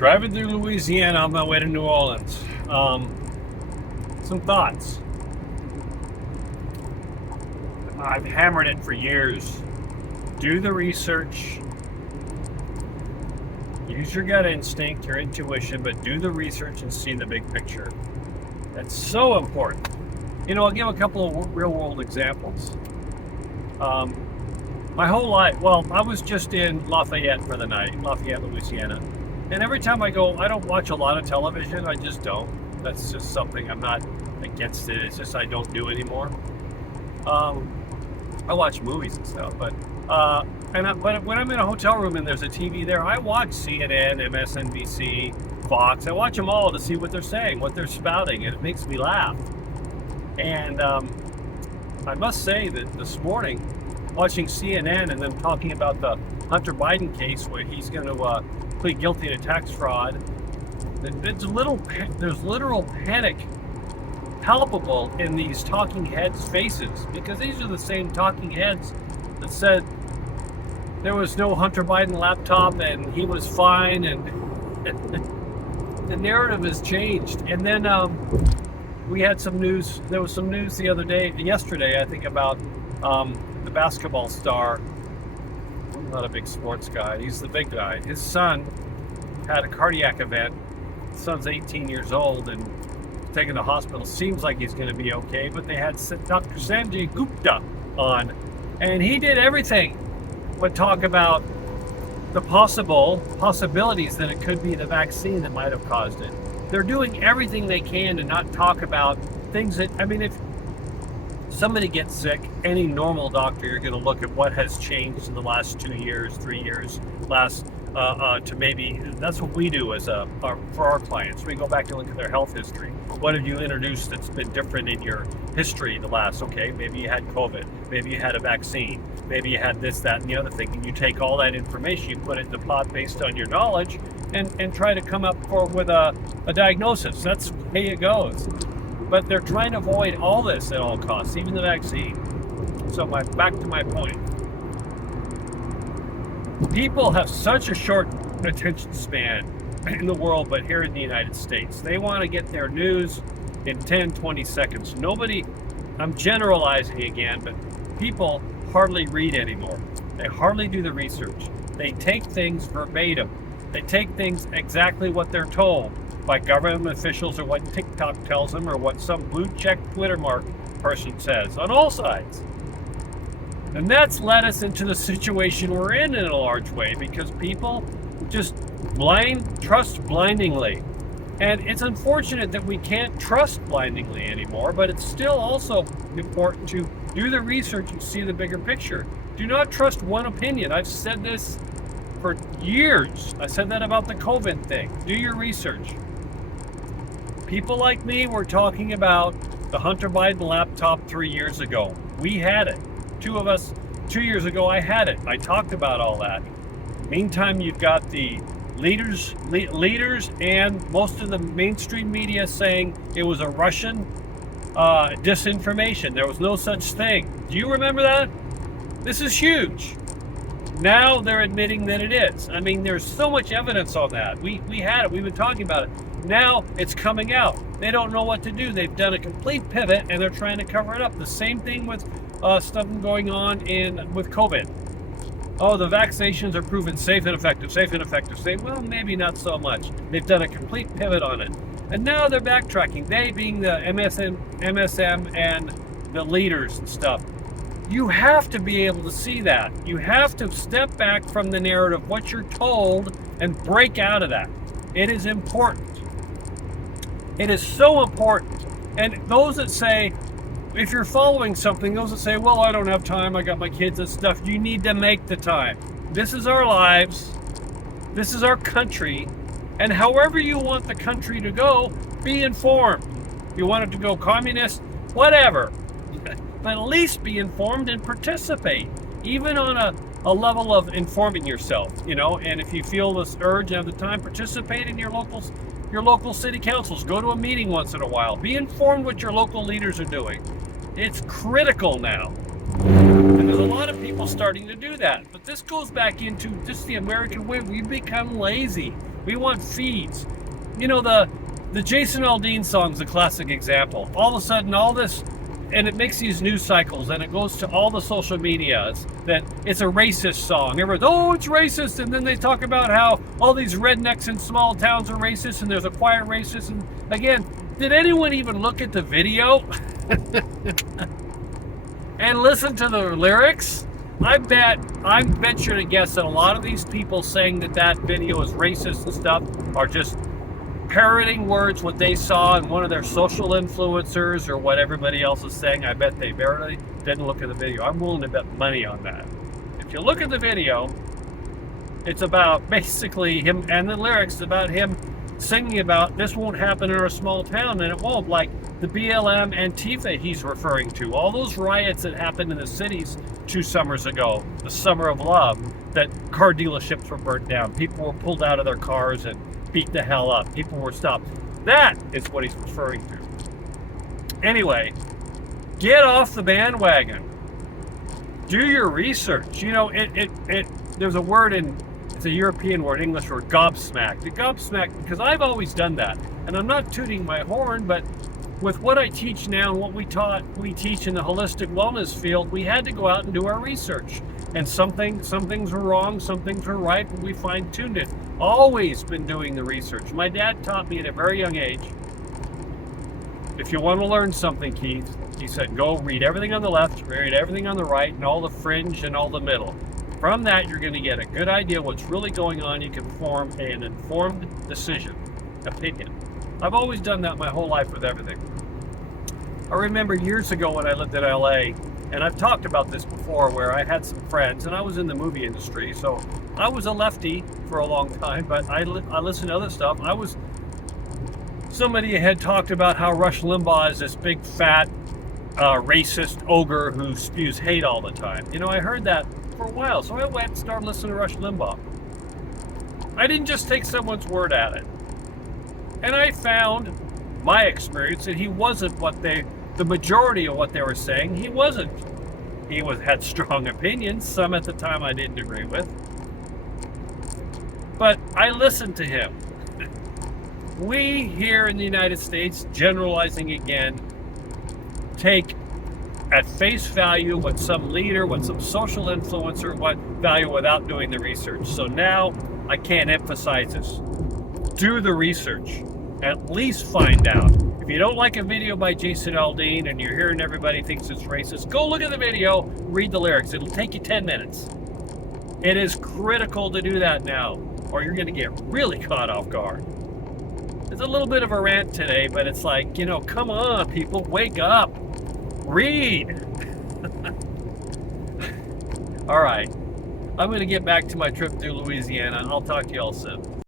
Driving through Louisiana on my way to New Orleans. Some thoughts. I've hammered it for years. Do the research. Use your gut instinct, your intuition, but do the research and see the big picture. That's so important. I'll give a couple of real world examples. My whole life, I was just in Lafayette for the night, Lafayette, Louisiana. And every time I go, I don't watch a lot of television. I just don't. That's just something I'm not against it. It's just I don't do anymore. I watch movies and stuff, but when I'm in a hotel room and there's a TV there, I watch CNN, MSNBC, Fox. I watch them all to see what they're saying, what they're spouting, and it makes me laugh. And I must say that this morning, watching CNN and them talking about the Hunter Biden case where he's going to plead guilty to tax fraud, there's literal panic palpable in these talking heads' faces, because these are the same talking heads that said there was no Hunter Biden laptop and he was fine, and the narrative has changed. And then we had some news. There was some news yesterday, I think, about the basketball star. I'm not a big sports guy. He's the big guy. His son had a cardiac event. His son's 18 years old and taken to hospital. Seems like he's going to be okay, but they had Dr. Sanjay Gupta on, and he did everything but talk about the possibilities that it could be the vaccine that might have caused it. They're doing everything they can to not talk about things that, if somebody gets sick, any normal doctor, you're going to look at what has changed in the last 2 years, 3 years, to maybe, that's what we do for our clients. We go back and look at their health history. What have you introduced that's been different in your history maybe you had COVID, maybe you had a vaccine, maybe you had this, that, and the other thing. And you take all that information, you put it in the pot based on your knowledge, and try to come up with a diagnosis. That's the way it goes. But they're trying to avoid all this at all costs, even the vaccine. So back to my point. People have such a short attention span in the world, but here in the United States, they want to get their news in 10, 20 seconds. I'm generalizing again, but people hardly read anymore. They hardly do the research. They take things verbatim. They take things exactly what they're told by government officials, or what TikTok tells them, or what some blue check Twitter mark person says on all sides. And that's led us into the situation we're in a large way, because people just trust blindingly. And it's unfortunate that we can't trust blindingly anymore, but it's still also important to do the research and see the bigger picture. Do not trust one opinion. I've said this for years. I said that about the COVID thing. Do your research. People like me were talking about the Hunter Biden laptop 3 years ago. We had it. 2 years ago, I had it. I talked about all that. Meantime, you've got the leaders and most of the mainstream media saying it was a Russian disinformation. There was no such thing. Do you remember that? This is huge. Now they're admitting that it is. There's so much evidence on that. We had it. We've been talking about it. Now it's coming out. They don't know what to do. They've done a complete pivot, and they're trying to cover it up. The same thing with stuff going on with COVID. Oh, the vaccinations are proven safe and effective. Well, maybe not so much. They've done a complete pivot on it. And now they're backtracking. They being the MSM and the leaders and stuff. You have to be able to see that. You have to step back from the narrative, what you're told, and break out of that. It is important. It is so important. And those that say, if you're following something, those that say, well, I don't have time, I got my kids and stuff, you need to make the time. This is our lives. This is our country. And however you want the country to go, be informed. If you want it to go communist, whatever. But at least be informed and participate, even on a level of informing yourself, and if you feel this urge and have the time, participate in your local city councils. Go to a meeting once in a while. Be informed what your local leaders are doing. It's critical now. And There's a lot of people starting to do that. But this goes back into just the American way. We become lazy. We want feeds. You know, the Jason Aldean song's a classic example. All of a sudden, all this, and it makes these news cycles, and it goes to all the social media that it's a racist song. Everyone's, oh, it's racist, and then they talk about how all these rednecks in small towns are racist, and there's a quiet racist. And again, did anyone even look at the video and listen to the lyrics? I venture to guess that a lot of these people saying that video is racist and stuff are just parroting words, what they saw in one of their social influencers or what everybody else is saying. I bet they barely didn't look at the video. I'm willing to bet money on that. If you look at the video, it's about basically him, and the lyrics about him singing about this won't happen in our small town, and it won't, like the BLM Antifa he's referring to. All those riots that happened in the cities 2 summers ago, the Summer of Love, that car dealerships were burnt down. People were pulled out of their cars and beat the hell up. People were stopped. That is what he's referring to. Anyway, get off the bandwagon. Do your research. You know, there's a word it's a European word, English word, gobsmacked. The gobsmacked, because I've always done that. And I'm not tooting my horn, but with what I teach now and what we teach in the holistic wellness field, we had to go out and do our research. And some things were wrong, some things were right, but we fine-tuned it. Always been doing the research. My dad taught me at a very young age, if you want to learn something, Keith, he said, go read everything on the left, read everything on the right, and all the fringe and all the middle. From that, you're going to get a good idea what's really going on. You can form an informed decision, opinion. I've always done that my whole life with everything. I remember years ago when I lived in LA, and I've talked about this before, where I had some friends, and I was in the movie industry, so I was a lefty for a long time, but I listened to other stuff. Somebody had talked about how Rush Limbaugh is this big, fat, racist ogre who spews hate all the time. You know, I heard that for a while, so I went and started listening to Rush Limbaugh. I didn't just take someone's word at it. And I found, my experience, that he wasn't the majority of what they were saying, he wasn't. He had strong opinions, some at the time I didn't agree with. But I listened to him. We here in the United States, generalizing again, take at face value what some leader, what some social influencer, what value without doing the research. So now I can't emphasize this. Do the research. At least find out. If you don't like a video by Jason Aldean and you're hearing everybody thinks it's racist, go look at the video, read the lyrics. It'll take you 10 minutes. It is critical to do that now, or you're going to get really caught off guard. It's a little bit of a rant today, but it's like, you know, come on, people, wake up. Read. All right. I'm going to get back to my trip through Louisiana, and I'll talk to you all soon.